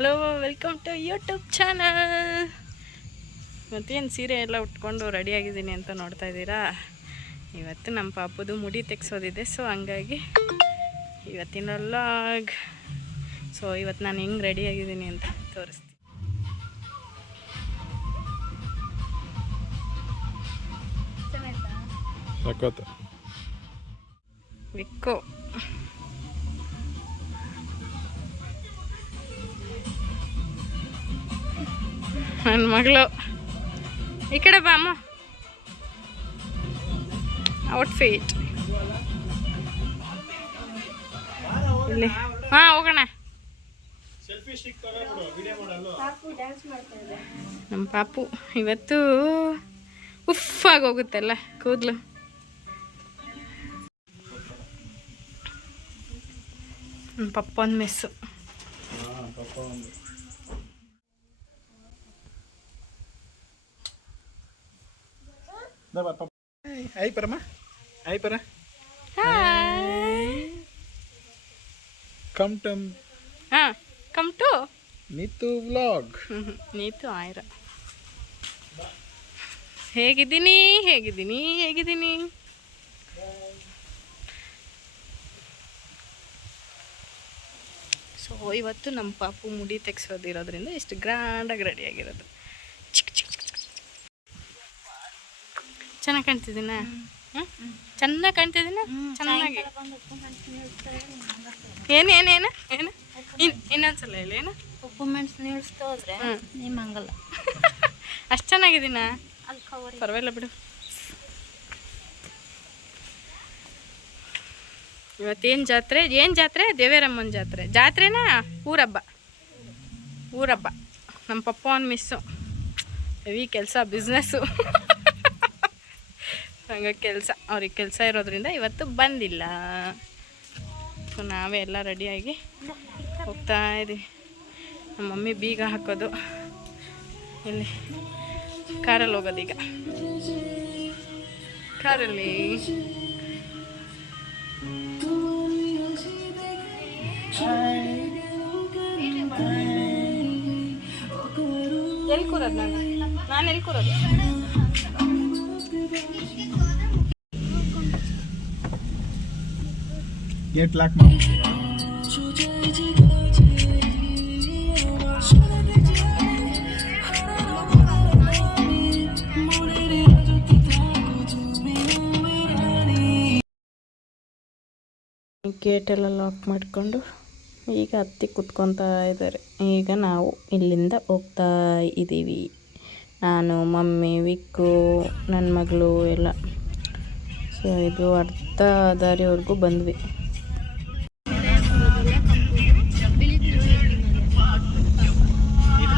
Hello, welcome to YouTube channel. ಮತ್ತೇನು ಸೀರೆ ಎಲ್ಲ ಉಟ್ಕೊಂಡು ರೆಡಿಯಾಗಿದ್ದೀನಿ ಅಂತ ನೋಡ್ತಾ ಇದ್ದೀರಾ. ಇವತ್ತು ನಮ್ಮ ಪಾಪದು ಮುಡಿ ತೆಗ್ಸೋದಿದೆ, ಸೊ ಹಂಗಾಗಿ ಇವತ್ತಿನ ವ್ಲಾಗ್. ಸೊ ಇವತ್ತು ನಾನು ಹೆಂಗೆ ರೆಡಿಯಾಗಿದ್ದೀನಿ ಅಂತ ತೋರಿಸ್ತೀನಿ. ವಿಕ್ಕೋ ನನ್ನ ಮಗಳು ಈ ಕಡೆ ಬಾ ಅಮ್ಮ. ಔಟ್ಫಿಟ್ ಇಲ್ಲಿ ಹಾಂ ಹೋಗೋಣ. ನಮ್ಮ ಪಾಪು ಇವತ್ತು ಉಫ್ಫಾಗಿ ಹೋಗುತ್ತಲ್ಲ ಕೂದಲು. ನಮ್ಮ ಪಪ್ಪ ಒಂದು mess. Hai para ma? Hai para? Hi. Come to Come to Neetu vlog. Neetu ಆಯ್ರ. ಹೇಗಿದ್ದೀನಿ. ಸೊ ಇವತ್ತು ನಮ್ಮ ಪಾಪು ಮುಡಿ ತೆಗ್ಸೋದಿರೋದ್ರಿಂದ ಇಷ್ಟು ಗ್ರ್ಯಾಂಡಾಗಿ ರೆಡಿಯಾಗಿರೋದು. ಚೆನ್ನಾಗಿ ಕಾಣ್ತಿದ್ದೀನ? ಚೆನ್ನಾಗಿ ಕಾಣ್ತಿದ್ದೀನ? ಚೆನ್ನಾಗಿ. ಏನು ಇನ್ನೊಂದ್ಸಲ ಹೇಳಿ. ಏನು ಡಾಕ್ಯುಮೆಂಟ್ಸ್ ನಿಲ್ಲಿಸ್ತಾ ಹೋದ್ರೆ ನಿಮ್ಮ ಹಂಗಲ್ಲ. ಅಷ್ಟು ಚೆನ್ನಾಗಿದ್ದೀನ? ಪರವಾಗಿಲ್ಲ ಬಿಡು. ಇವತ್ತೇನು ಜಾತ್ರೆ? ದೇವೇರಮ್ಮನ ಜಾತ್ರೆನಾ? ಊರಬ್ಬ. ನಮ್ಮ ಪಪ್ಪ ಒಂದು ಮಿಸ್ಸು. ಹೆವಿ ಕೆಲಸ, ಬಿಸ್ನೆಸ್ಸು. ಹಂಗೆ ಅವ್ರಿಗೆ ಕೆಲಸ ಇರೋದ್ರಿಂದ ಇವತ್ತು ಬಂದಿಲ್ಲ. ಸೊ ನಾವೇ ಎಲ್ಲ ರೆಡಿಯಾಗಿ ಹೋಗ್ತಾ ಇದ್ದೀವಿ. ನಮ್ಮ ಮಮ್ಮಿ ಬೀಗ ಹಾಕೋದು, ಇಲ್ಲಿ ಕಾರಲ್ಲಿ ಹೋಗೋದೀಗ. ಕಾರಲ್ಲಿ ಎಲ್ಲಿ ಕೂರೋದು? ನಾನು ಎಲ್ಲಿ ಕೂರೋದು? Get lock mom. ಗೇಟೆಲ್ಲ ಲಾಕ್ ಮಾಡಿಕೊಂಡು ಈಗ ಹತ್ತಿ ಕುತ್ಕೊತಾ ಇದ್ದಾರೆ. ಈಗ ನಾವು ಇಲ್ಲಿಂದ ಹೋಗ್ತಾ ಇದ್ದೀವಿ. ನಾನು, ಮಮ್ಮಿ, ವಿಕ್ಕು, ನನ್ನ ಮಗಳು ಎಲ್ಲ. ಸೊ ಇದು ಅರ್ಧ ದಾರಿವರೆಗೂ ಬಂದ್ವಿ.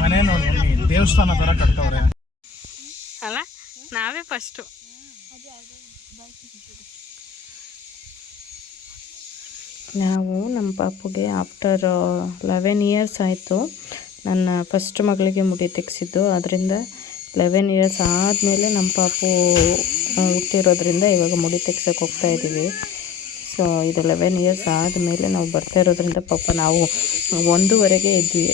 ಮನೆ ನೋಡಿ, ದೇವಸ್ಥಾನ ಥರ ಕಟ್ಟವ್ರೆ ಅಲ್ಲ, ನಾವೇ ಫಸ್ಟು. ನಾವು ನಮ್ಮ ಪಾಪುಗೆ ಆಫ್ಟರ್ 11 ಇಯರ್ಸ್ ಆಯಿತು. ನನ್ನ ಫಸ್ಟ್ ಮಗಳಿಗೆ ಮುಡಿ ತೆಗೆಸಿದ್ದು. ಅದರಿಂದ 11 ಇಯರ್ಸ್ ಆದಮೇಲೆ ನಮ್ಮ ಪಾಪು ಹುಟ್ಟಿರೋದ್ರಿಂದ ಇವಾಗ ಮುಡಿ ತೆಗ್ಸೋಕೆ ಹೋಗ್ತಾ ಇದ್ದೀವಿ. ಸೊ ಇದು 11 ಇಯರ್ಸ್ ಆದಮೇಲೆ ನಾವು ಬರ್ತಾ ಇರೋದ್ರಿಂದ ಪಾಪ ನಾವು 1:30ಗೆ ಇದ್ವಿ.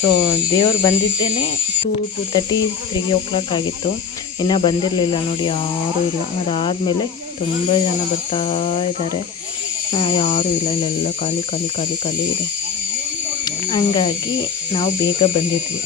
ಸೊ ದೇವ್ರು ಬಂದಿದ್ದೇನೆ 2:30, 3 o'clock ಆಗಿತ್ತು. ಇನ್ನೂ ಬಂದಿರಲಿಲ್ಲ ನೋಡಿ, ಯಾರೂ ಇಲ್ಲ. ಅದಾದಮೇಲೆ ತುಂಬ ಜನ ಬರ್ತಾ ಇದ್ದಾರೆ, ಯಾರೂ ಇಲ್ಲ. ಇಲ್ಲೆಲ್ಲ ಖಾಲಿ ಇದೆ. ಹಂಗಾಗಿ ನಾವು ಬೇಗ ಬಂದಿದ್ವಿ.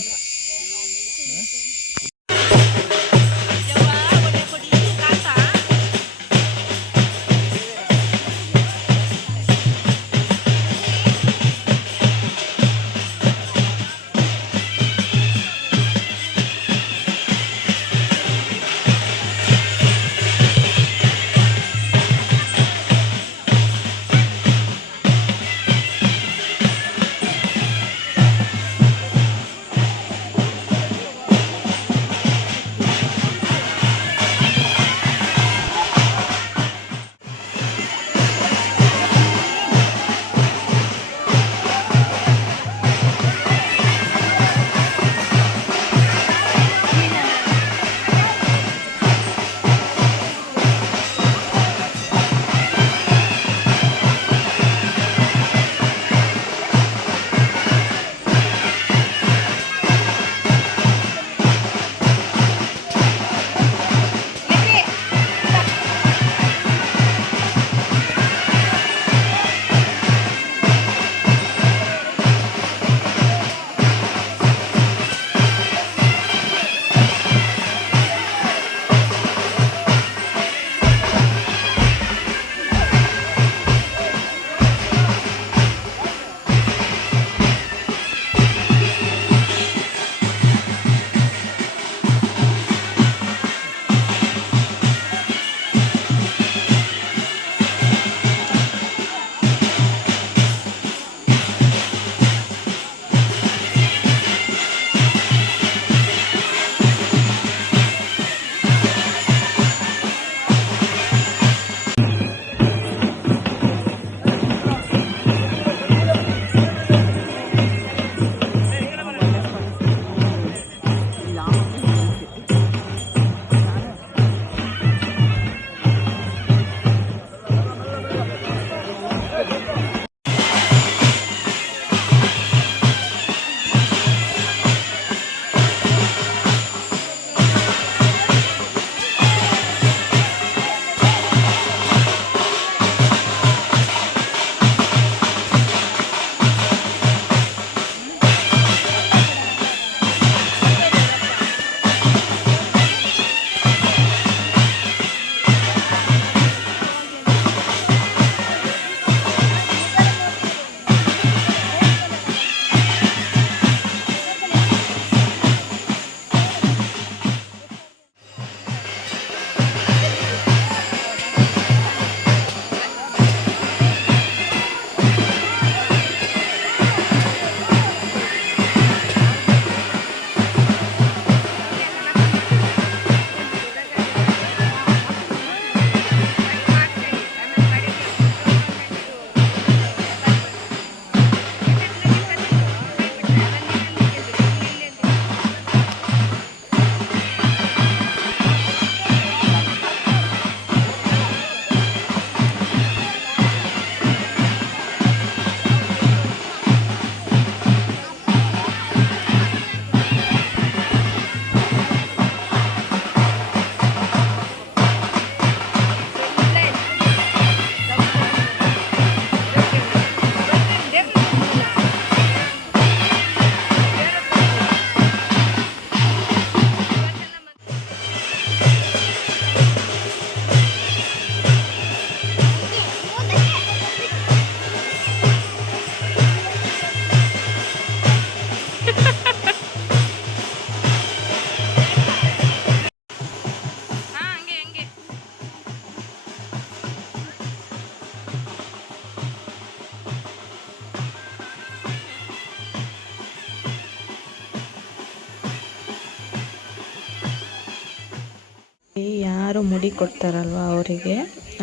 ಯಾರು ಮುಡಿ ಕೊಡ್ತಾರಲ್ವ ಅವರಿಗೆ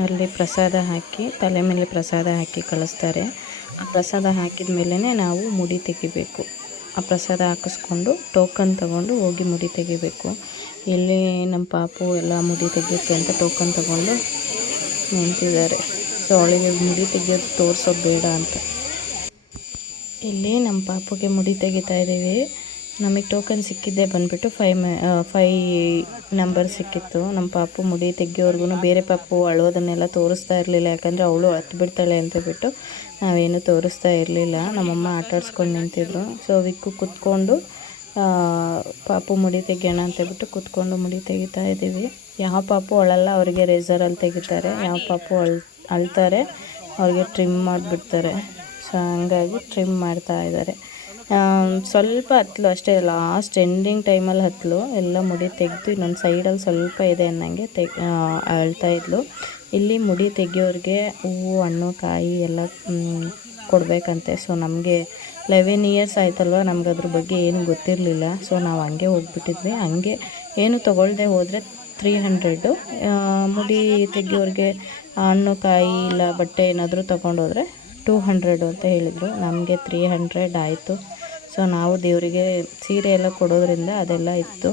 ಅಲ್ಲಿ ಪ್ರಸಾದ ಹಾಕಿ ತಲೆ ಮೇಲೆ ಪ್ರಸಾದ ಹಾಕಿ ಕಳಿಸ್ತಾರೆ. ಆ ಪ್ರಸಾದ ಹಾಕಿದ ಮೇಲೇ ನಾವು ಮುಡಿ ತೆಗಿಬೇಕು. ಆ ಪ್ರಸಾದ ಹಾಕಿಸ್ಕೊಂಡು ಟೋಕನ್ ತಗೊಂಡು ಹೋಗಿ ಮುಡಿ ತೆಗಿಬೇಕು. ಇಲ್ಲಿ ನಮ್ಮ ಪಾಪು ಎಲ್ಲ ಮುಡಿ ತೆಗಿಯುತ್ತೆ ಅಂತ ಟೋಕನ್ ತಗೊಂಡು ನಿಂತಿದ್ದಾರೆ. ಸೊ ಅವಳಿಗೆ ಮುಡಿ ತೆಗಿಯೋದು ತೋರಿಸೋದು ಬೇಡ ಅಂತ ಇಲ್ಲಿ ನಮ್ಮ ಪಾಪುಗೆ ಮುಡಿ ತೆಗಿತಾ ಇದ್ದೀವಿ. ನಮಗೆ ಟೋಕನ್ ಸಿಕ್ಕಿದ್ದೆ ಬಂದುಬಿಟ್ಟು 5 ನಂಬರ್ ಸಿಕ್ಕಿತ್ತು. ನಮ್ಮ ಪಾಪು ಮುಡಿ ತೆಗಿಯೋರ್ಗು ಬೇರೆ ಪಾಪು ಅಳೋದನ್ನೆಲ್ಲ ತೋರಿಸ್ತಾ ಇರಲಿಲ್ಲ, ಯಾಕಂದರೆ ಅವಳು ಹತ್ತು ಬಿಡ್ತಾಳೆ ಅಂತೇಳ್ಬಿಟ್ಟು ನಾವೇನು ತೋರಿಸ್ತಾ ಇರಲಿಲ್ಲ. ನಮ್ಮಮ್ಮ ಆಟಾಡ್ಸ್ಕೊಂಡು ನಿಂತಿದ್ರು. ಸೊ ವಿಕ್ಕು ಕೂತ್ಕೊಂಡು ಪಾಪು ಮುಡಿ ತೆಗಿಯೋಣ ಅಂತೇಳ್ಬಿಟ್ಟು ಕೂತ್ಕೊಂಡು ಮುಡಿ ತೆಗಿತಾ ಇದ್ದೀವಿ. ಯಾವ ಪಾಪು ಅಳಲ್ಲ, ಅವರಿಗೆ ರೇಸರಲ್ಲಿ ತೆಗಿತಾರೆ. ಯಾವ ಪಾಪು ಅಳ್ತಾರೆ ಅವ್ರಿಗೆ ಟ್ರಿಮ್ ಮಾಡಿಬಿಡ್ತಾರೆ. ಸೊ ಹಂಗಾಗಿ ಟ್ರಿಮ್ ಮಾಡ್ತಾ ಇದ್ದಾರೆ. ಸ್ವಲ್ಪ ಹತ್ತಲು ಅಷ್ಟೇ, ಲಾಸ್ಟ್ ಎಂಡಿಂಗ್ ಟೈಮಲ್ಲಿ ಹತ್ತಲು ಎಲ್ಲ ಮುಡಿ ತೆಗೆದು ಇನ್ನೊಂದು ಸೈಡಲ್ಲಿ ಸ್ವಲ್ಪ ಇದೆ ಅನ್ನಂಗೆ ಅಳ್ತಾ ಇದ್ಲು. ಇಲ್ಲಿ ಮುಡಿ ತೆಗಿಯೋರಿಗೆ ಹೂವು ಹಣ್ಣು ಕಾಯಿ ಎಲ್ಲ ಕೊಡಬೇಕಂತೆ. ಸೊ ನಮಗೆ 11 ಇಯರ್ಸ್ ಆಯ್ತಲ್ವ, ನಮ್ಗೆ ಅದ್ರ ಬಗ್ಗೆ ಏನು ಗೊತ್ತಿರಲಿಲ್ಲ. ಸೊ ನಾವು ಹಂಗೆ ಹೋಗ್ಬಿಟ್ಟಿದ್ವಿ. ಹಂಗೆ ಏನು ತೊಗೊಳ್ದೆ ಹೋದರೆ 300. ಮುಡಿ ತೆಗಿಯೋರಿಗೆ ಹಣ್ಣು ಕಾಯಿ ಇಲ್ಲ ಬಟ್ಟೆ ಏನಾದರೂ ತೊಗೊಂಡೋದ್ರೆ 200 ಅಂತ ಹೇಳಿದರು. ನಮಗೆ 300 ಆಯಿತು. ಸೊ ನಾವು ದೇವರಿಗೆ ಸೀರೆ ಎಲ್ಲ ಕೊಡೋದ್ರಿಂದ ಅದೆಲ್ಲ ಇತ್ತು.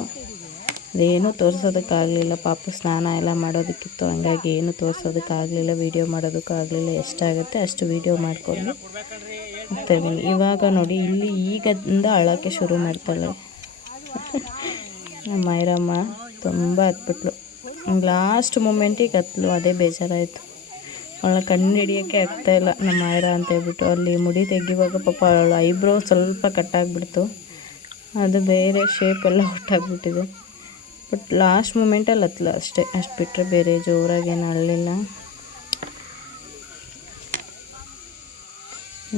ಅದೇನು ತೋರಿಸೋದಕ್ಕಾಗಲಿಲ್ಲ. ಪಾಪು ಸ್ನಾನ ಎಲ್ಲ ಮಾಡೋದಕ್ಕಿತ್ತು, ಹಂಗಾಗಿ ಏನು ತೋರಿಸೋದಕ್ಕಾಗಲಿಲ್ಲ, ವೀಡಿಯೋ ಮಾಡೋದಕ್ಕಾಗಲಿಲ್ಲ. ಎಷ್ಟಾಗುತ್ತೆ ಅಷ್ಟು ವೀಡಿಯೋ ಮಾಡಿಕೊಂಡು ಹೋಗ್ತಾಯಿದ್ದೀನಿ. ಇವಾಗ ನೋಡಿ ಇಲ್ಲಿ ಈಗಿಂದ ಅಳೋಕ್ಕೆ ಶುರು ಮಾಡ್ತಾಳೆ. ನಮ್ಮ ಮೈರಮ್ಮ ತುಂಬ ಹತ್ಬಿಟ್ಲು. ಲಾಸ್ಟ್ ಮೂಮೆಂಟಿಗೆ ಹತ್ತಲು, ಅದೇ ಬೇಜಾರಾಯಿತು. ಅವಳ ಕಣ್ಣು ಹಿಡಿಯೋಕ್ಕೆ ಆಗ್ತಾಯಿಲ್ಲ ನಮ್ಮ ಮೈರ ಅಂತೇಳ್ಬಿಟ್ಟು. ಅಲ್ಲಿ ಮುಡಿ ತೆಗಿವಾಗ ಪಾಪ ಅವಳು ಐಬ್ರೋ ಸ್ವಲ್ಪ ಕಟ್ಟಾಗಿಬಿಡ್ತು, ಅದು ಬೇರೆ ಶೇಪೆಲ್ಲ ಹೊಟ್ಟಾಗ್ಬಿಟ್ಟಿದೆ. ಬಟ್ ಲಾಸ್ಟ್ ಮೂಮೆಂಟಲ್ಲಿ ಹತ್ತಲ ಅಷ್ಟೇ, ಅಷ್ಟು ಬಿಟ್ಟರೆ ಬೇರೆ ಜೋರಾಗೇನು ಅಳಲಿಲ್ಲ.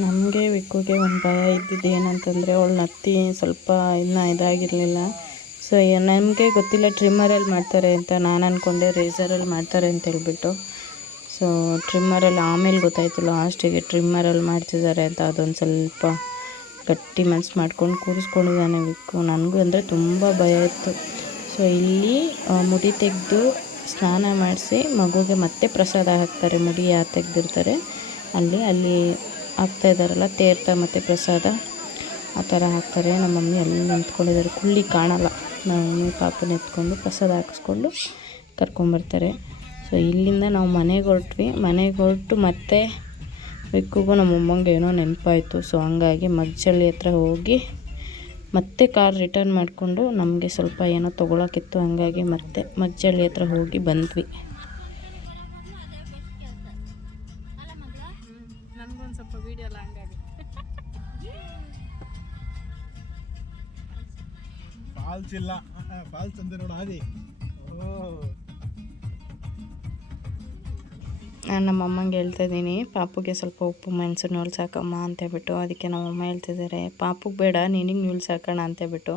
ನಮಗೆ ವಿಕ್ಕುಗೆ ಒಂದು ಭಯ ಇದ್ದಿದ್ದು ಏನಂತಂದರೆ ಅವಳು ನತ್ತಿ ಸ್ವಲ್ಪ ಇನ್ನೂ ಇದಾಗಿರಲಿಲ್ಲ. ಸೊ ನಮಗೆ ಗೊತ್ತಿಲ್ಲ ಟ್ರಿಮ್ಮರಲ್ಲಿ ಮಾಡ್ತಾರೆ ಅಂತ, ನಾನು ಅಂದ್ಕೊಂಡೆ ರೇಸರಲ್ಲಿ ಮಾಡ್ತಾರೆ ಅಂತ ಹೇಳ್ಬಿಟ್ಟು. ಸೊ ಟ್ರಿಮ್ಮರಲ್ಲಿ ಆಮೇಲೆ ಗೊತ್ತಾಯಿತು ಲಾಸ್ಟಿಗೆ ಟ್ರಿಮ್ಮರಲ್ಲಿ ಮಾಡ್ತಿದ್ದಾರೆ ಅಂತ. ಅದೊಂದು ಸ್ವಲ್ಪ ಗಟ್ಟಿ ಮನ್ಸು ಮಾಡ್ಕೊಂಡು ಕೂರಿಸ್ಕೊಂಡಿದ್ದಾನೆ ವಿಕ್ಕು. ನನಗೂ ಅಂದರೆ ತುಂಬ ಭಯ ಇತ್ತು. ಸೊ ಇಲ್ಲಿ ಮುಡಿ ತೆಗೆದು ಸ್ನಾನ ಮಾಡಿಸಿ ಮಗುಗೆ ಮತ್ತೆ ಪ್ರಸಾದ ಹಾಕ್ತಾರೆ. ಮುಡಿ ಯಾರು ತೆಗೆದಿರ್ತಾರೆ ಅಲ್ಲಿ ಹಾಕ್ತಾಯಿದ್ದಾರಲ್ಲ ತೀರ್ಥ ಮತ್ತು ಪ್ರಸಾದ, ಆ ಥರ ಹಾಕ್ತಾರೆ. ನಮ್ಮ ಮಮ್ಮಿ ಅಲ್ಲಿ ನಿಂತ್ಕೊಂಡಿದ್ದಾರೆ, ಕುಳ್ಳಿ ಕಾಣಲ್ಲ. ನಮ್ಮ ಮಮ್ಮಿ ಪಾಪನ ಎತ್ಕೊಂಡು ಪ್ರಸಾದ ಹಾಕಿಸ್ಕೊಂಡು ಕರ್ಕೊಂಬರ್ತಾರೆ. ಸೊ ಇಲ್ಲಿಂದ ನಾವು ಮನೆಗೆ ಹೊರಟು ಮತ್ತೆ ವಿಕ್ಕುಗೂ ನಮ್ಮ ಅಮ್ಮಂಗೆ ಏನೋ ನೆನಪಾಯಿತು. ಸೊ ಹಂಗಾಗಿ ಮಗ್ಜಳ್ಳಿ ಹತ್ರ ಹೋಗಿ ಮತ್ತೆ ಕಾರ್ ರಿಟರ್ನ್ ಮಾಡಿಕೊಂಡು ನಮಗೆ ಸ್ವಲ್ಪ ಏನೋ ತೊಗೊಳಕ್ಕಿತ್ತು, ಹಂಗಾಗಿ ಮತ್ತೆ ಮಗ್ಜಳ್ಳಿ ಹತ್ರ ಹೋಗಿ ಬಂದ್ವಿ. ನನಗೊಂದು ಸ್ವಲ್ಪ ವೀಡಿಯೋ ಎಲ್ಲ ಹಂಗಾಗಿ ಫಾಲ್ಸ್ ಇಲ್ಲ, ಫಾಲ್ಸ್ ಅಂದೆ ನೋಡು ಆದಿ. ನಾನು ನಮ್ಮ ಅಮ್ಮಂಗೆ ಹೇಳ್ತಾಯಿದ್ದೀನಿ ಪಾಪುಗೆ ಸ್ವಲ್ಪ ಉಪ್ಪು ಮೆಣಸು ನೂಲು ಸಾಕಮ್ಮ ಅಂತೇಳ್ಬಿಟ್ಟು. ಅದಕ್ಕೆ ನಮ್ಮಮ್ಮ ಹೇಳ್ತಿದ್ದಾರೆ ಪಾಪುಗೆ ಬೇಡ ನಿನಗೆ ನೂಲು ಸಾಕೋಣ ಅಂತೇಳ್ಬಿಟ್ಟು.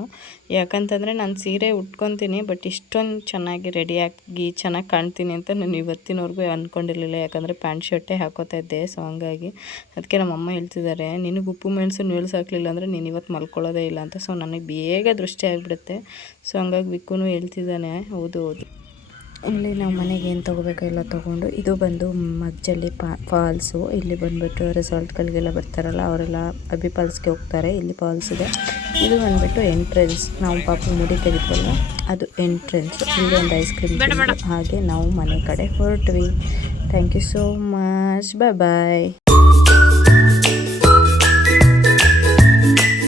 ಯಾಕಂತಂದರೆ ನಾನು ಸೀರೆ ಉಟ್ಕೊತೀನಿ, ಬಟ್ ಇಷ್ಟೊಂದು ಚೆನ್ನಾಗಿ ರೆಡಿಯಾಗಿ ಚೆನ್ನಾಗಿ ಕಾಣ್ತೀನಿ ಅಂತ ನಾನು ಇವತ್ತಿನವರೆಗೂ ಅಂದ್ಕೊಂಡಿರಲಿಲ್ಲ. ಯಾಕಂದರೆ ಪ್ಯಾಂಟ್ ಶರ್ಟೇ ಹಾಕೋತಾ ಇದ್ದೆ. ಸೊ ಹಂಗಾಗಿ ಅದಕ್ಕೆ ನಮ್ಮಮ್ಮ ಹೇಳ್ತಿದ್ದಾರೆ ನಿನಗೆ ಉಪ್ಪು ಮೆಣಸು ನೂಲು ಸಾಕಲಿಲ್ಲ ಅಂದರೆ ನೀನು ಇವತ್ತು ಮಲ್ಕೊಳ್ಳೋದೇ ಇಲ್ಲ ಅಂತ. ಸೊ ನನಗೆ ಬೇಗ ದೃಷ್ಟಿ ಆಗಿಬಿಡುತ್ತೆ. ಸೊ ಹಂಗಾಗಿ ವಿಕ್ಕೂ ಹೇಳ್ತಿದ್ದಾನೆ ಹೌದು. ಇಲ್ಲಿ ನಾವು ಮನೆಗೆ ಏನು ತೊಗೋಬೇಕೋ ಎಲ್ಲ ತೊಗೊಂಡು, ಇದು ಬಂದು ಮಗ್ಜಳ್ಳಿ ಫಾಲ್ಸು. ಇಲ್ಲಿ ಬಂದುಬಿಟ್ಟು ರೆಸಾರ್ಟ್ಗಳಿಗೆಲ್ಲ ಬರ್ತಾರಲ್ಲ ಅವರೆಲ್ಲ ಅಬ್ಬಿ ಫಾಲ್ಸ್ಗೆ ಹೋಗ್ತಾರೆ. ಇಲ್ಲಿ ಫಾಲ್ಸ್ ಇದೆ. ಇದು ಬಂದುಬಿಟ್ಟು ಎಂಟ್ರೆನ್ಸ್. ನಾವು ಪಾಪು ಮುಡಿ ತೆಗಿದ್ವಲ್ಲ ಅದು ಎಂಟ್ರೆನ್ಸ್. ಇಲ್ಲಿ ಒಂದು ಐಸ್ ಕ್ರೀಮ್ ಹಾಗೆ ನಾವು ಮನೆ ಕಡೆ ಹೊರಟ್ವಿ. Thank you so much, bye.